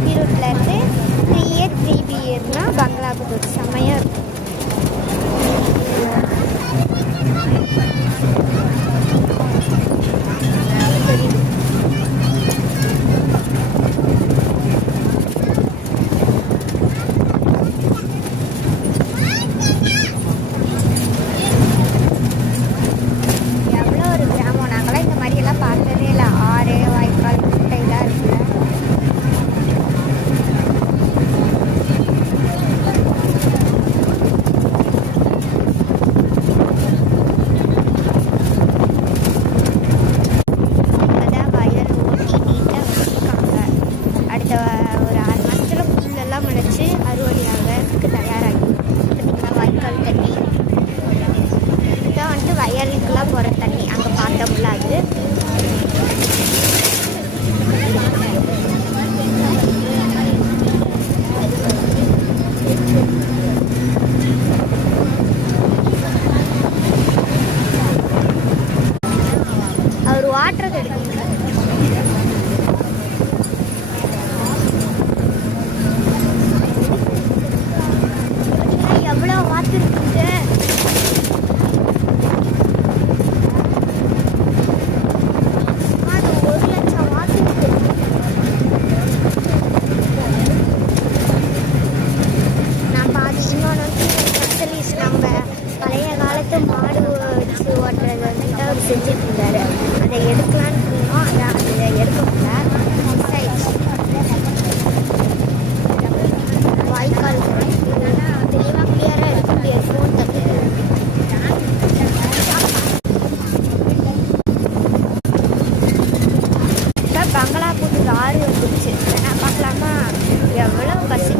மோதி ரோட்லேருந்து 3A 3B ஏறினா பங்களாபுதூர் செம்மையாக இருக்கும். வயலுக்குலாம் போகிற தண்ணி அங்கே பார்த்தோம்ல அது. அவர் வாட்டர் கிடைக்கும். எவ்வளோ வாத்து இருக்குது. மாடு வச்சு ஓட்டுறது வந்துட்டு அவர் செஞ்சுட்டு இருந்தார். அதை எடுக்கலான்னு போனோம். அதை எடுக்க முடியல, மிஸ் ஆயிடுச்சு. வாய்க்கால் தெளிவாக கிளியராக எடுக்க முடியாது ஃபோன் தப்பு. இப்போ பங்களாபுதூர் ஆறு வந்துடுச்சு. நான் பார்க்கலாமா? எவ்வளோ பசி